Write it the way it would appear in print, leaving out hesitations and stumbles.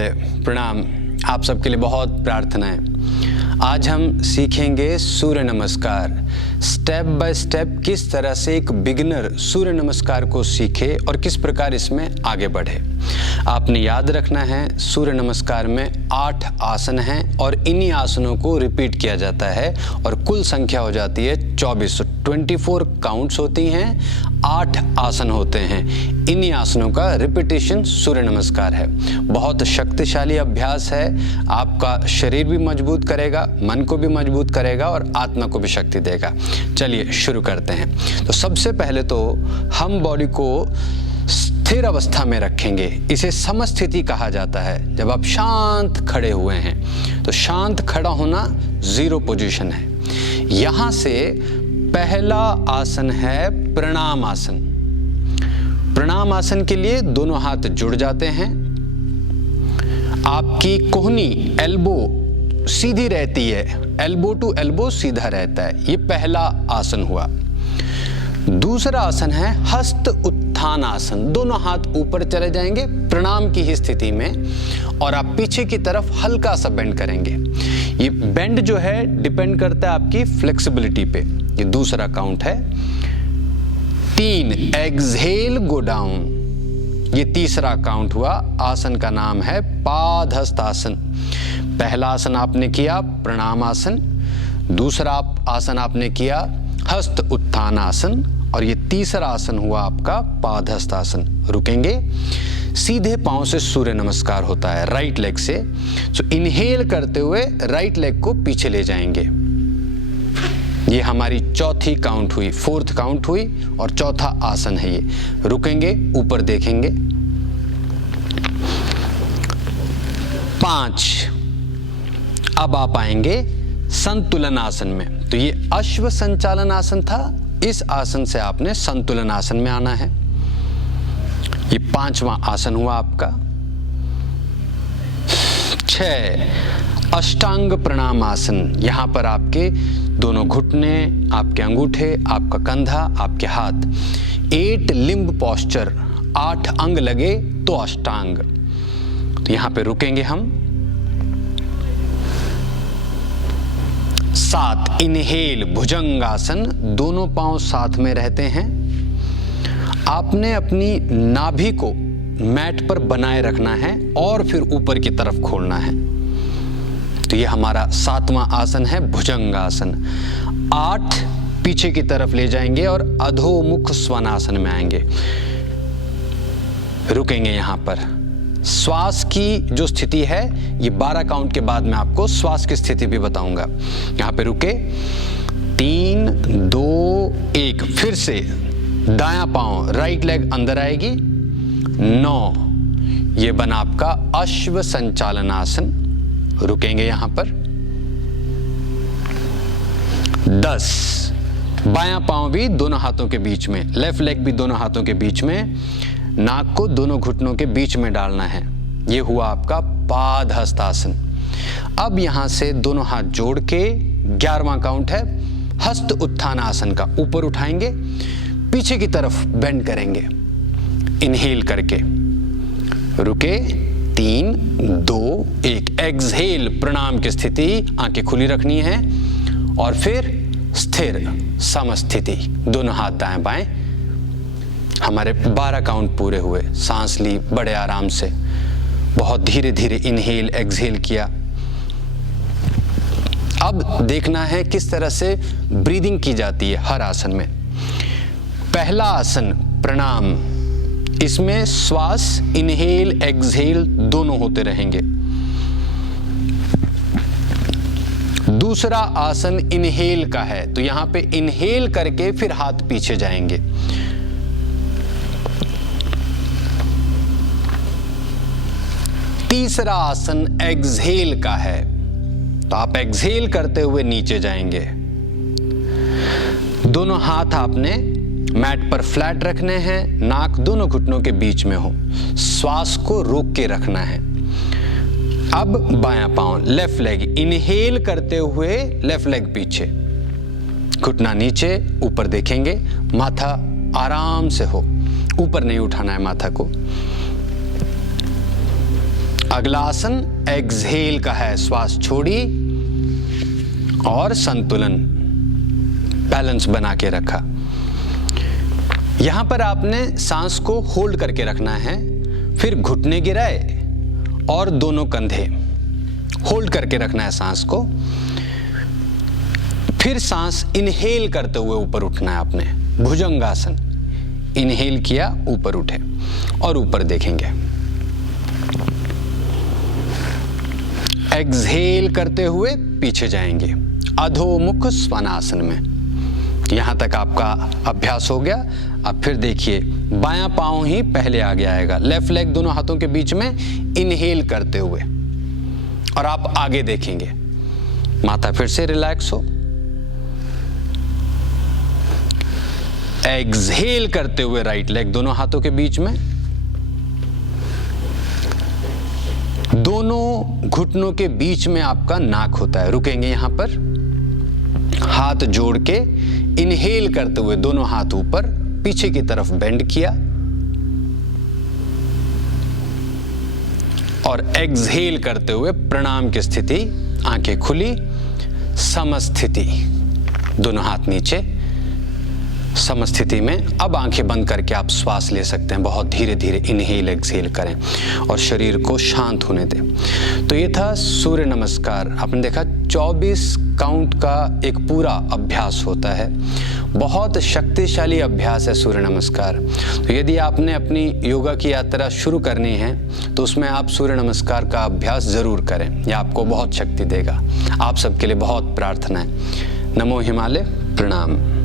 वाले प्रणाम। आप सबके लिए बहुत प्रार्थनाएं। आज हम सीखेंगे सूर्य नमस्कार। स्टेप बाय स्टेप किस तरह से एक बिगिनर सूर्य नमस्कार को सीखे और किस प्रकार इसमें आगे बढ़े। आपने याद रखना है, सूर्य नमस्कार में 8 आसन हैं और इन्हीं आसनों को रिपीट किया जाता है और कुल संख्या हो जाती है 24। 24 काउंट्स होती हैं, 8 आसन होते हैं। इन्हीं आसनों का रिपीटिशन सूर्य नमस्कार है। बहुत शक्तिशाली अभ्यास है। आपका शरीर भी मजबूत करेगा, मन को भी मजबूत करेगा और आत्मा को भी शक्ति देगा। चलिए शुरू करते हैं। तो सबसे पहले तो हम बॉडी को स्थिर अवस्था में रखेंगे। इसे समस्थिति कहा जाता है। जब आप शांत खड़े हुए हैं तो शांत खड़ा होना 0 पोजीशन है। यहां से पहला आसन है प्रणाम आसन। प्रणाम आसन के लिए दोनों हाथ जुड़ जाते हैं। आपकी कोहनी एल्बो सीधी रहती है, एल्बो टू एल्बो सीधा रहता है। ये पहला आसन हुआ। दूसरा आसन है हस्त उत्थान आसन। दोनों हाथ ऊपर चले जाएंगे प्रणाम की ही स्थिति में और आप पीछे की तरफ हल्का सा बेंड करेंगे। ये बेंड जो है डिपेंड करता है आपकी फ्लेक्सिबिलिटी पे। ये दूसरा काउंट है। 3 एक्सहेल गो डाउन। ये तीसरा काउंट हुआ। आसन का नाम है पादहस्त आसन। पहला आसन आपने किया प्रणाम आसन, दूसरा आसन आपने किया हस्त उत्थान आसन और ये तीसरा आसन हुआ आपका पादहस्त आसन। रुकेंगे। सीधे पांव से सूर्य नमस्कार होता है राइट लेग से। सो इनहेल करते हुए राइट लेग को पीछे ले जाएंगे। ये हमारी चौथी काउंट हुई, 4th काउंट हुई और चौथा आसन है ये। रुकेंगे, ऊपर देखेंगे। 5। अब आप आएंगे संतुलन आसन में। तो ये अश्व संचालन आसन था। इस आसन से आपने संतुलन आसन में आना है। ये 5वां आसन हुआ आपका। 6 अष्टांग प्रणाम आसन। यहां पर आपके दोनों घुटने, आपके अंगूठे, आपका कंधा, आपके हाथ। 8 लिम्ब पोस्चर, 8 अंग लगे तो अष्टांग। तो यहां पे रुकेंगे हम। 7 इनहेल भुजंगासन। दोनों पांव साथ में रहते हैं। आपने अपनी नाभि को मैट पर बनाए रखना है और फिर ऊपर की तरफ खोलना है। तो ये हमारा 7वां आसन है भुजंगासन। 8 पीछे की तरफ ले जाएंगे और अधोमुख स्वनासन में आएंगे। रुकेंगे यहां पर। श्वास की जो स्थिति है ये 12 काउंट के बाद मैं आपको श्वास की स्थिति भी बताऊंगा। यहां पे रुके। 3 2 1। फिर से दायां पांव, राइट लेग अंदर आएगी। 9। ये बना आपका अश्व संचालन आसन। रुकेंगे यहां पर। 10 बायां पांव भी दोनों हाथों के बीच में, लेफ्ट लेग भी दोनों हाथों के बीच में। नाक को दोनों घुटनों के बीच में डालना है। ये हुआ आपका पादहस्त आसन। अब यहां से दोनों हाथ जोड़ के 11वां काउंट है हस्त उत्थान आसन का। ऊपर उठाएंगे, पीछे की तरफ बेंड करेंगे इनहेल करके। रुके। 3 2 1। एक्सहेल प्रणाम की स्थिति, आंखें खुली रखनी है और फिर स्थिर समस्थिति। दोनों हाथ दाएं बाएं। हमारे 12 काउंट पूरे हुए। सांस ली बड़े आराम से, बहुत धीरे धीरे इनहेल एक्सहेल किया। अब देखना है किस तरह से ब्रीदिंग की जाती है हर आसन में। पहला आसन प्रणाम, इसमें श्वास इनहेल एक्सहेल दोनों होते रहेंगे। दूसरा आसन इनहेल का है, तो यहां पे इनहेल करके फिर हाथ पीछे जाएंगे। तीसरा आसन एक्सहेल का है, तो आप एक्सहेल करते हुए नीचे जाएंगे। दोनों हाथ आपने मैट पर फ्लैट रखने हैं, नाक दोनों घुटनों के बीच में हो। श्वास को रोक के रखना है। अब बायां पांव, लेफ्ट लेग इनहेल करते हुए लेफ्ट लेग पीछे, घुटना नीचे, ऊपर देखेंगे, माथा आराम से हो, ऊपर नहीं उठाना है माथा को। अगला आसन एक्सहेल का है, श्वास छोड़ी और संतुलन, बैलेंस बना के रखा। यहां पर आपने सांस को होल्ड करके रखना है, फिर घुटने गिराए और दोनों कंधे होल्ड करके रखना है सांस को। फिर सांस इनहेल करते हुए ऊपर उठना है आपने, भुजंगासन। इनहेल किया, ऊपर उठे और ऊपर देखेंगे। एक्सहेल करते हुए पीछे जाएंगे, अधोमुख स्वानासन में। यहां तक आपका अभ्यास हो गया। अब फिर देखिए, बायां पांव ही पहले आगे आएगा, लेफ्ट लेग दोनों हाथों के बीच में इनहेल करते हुए, और आप आगे देखेंगे। माथा फिर से रिलैक्स हो। एक्सहेल करते हुए राइट लेग दोनों हाथों के बीच में, दोनों घुटनों के बीच में आपका नाक होता है। रुकेंगे यहां पर, हाथ जोड़ के इनहेल करते हुए दोनों हाथ ऊपर, पीछे की तरफ बेंड किया, और एक्सहेल करते हुए प्रणाम की स्थिति, आंखें खुली, समस्थिति, दोनों हाथ नीचे, समस्थिति में। अब आंखें बंद करके आप श्वास ले सकते हैं, बहुत धीरे धीरे इनहेल एक्सहेल करें और शरीर को शांत होने दें। तो ये था सूर्य नमस्कार। आपने देखा 24 काउंट का एक पूरा अभ्यास होता है, बहुत शक्तिशाली अभ्यास है सूर्य नमस्कार। तो यदि आपने अपनी योगा की यात्रा शुरू करनी है तो उसमें आप सूर्य नमस्कार का अभ्यास जरूर करें, यह आपको बहुत शक्ति देगा। आप सबके लिए बहुत प्रार्थना है। नमो हिमालय, प्रणाम।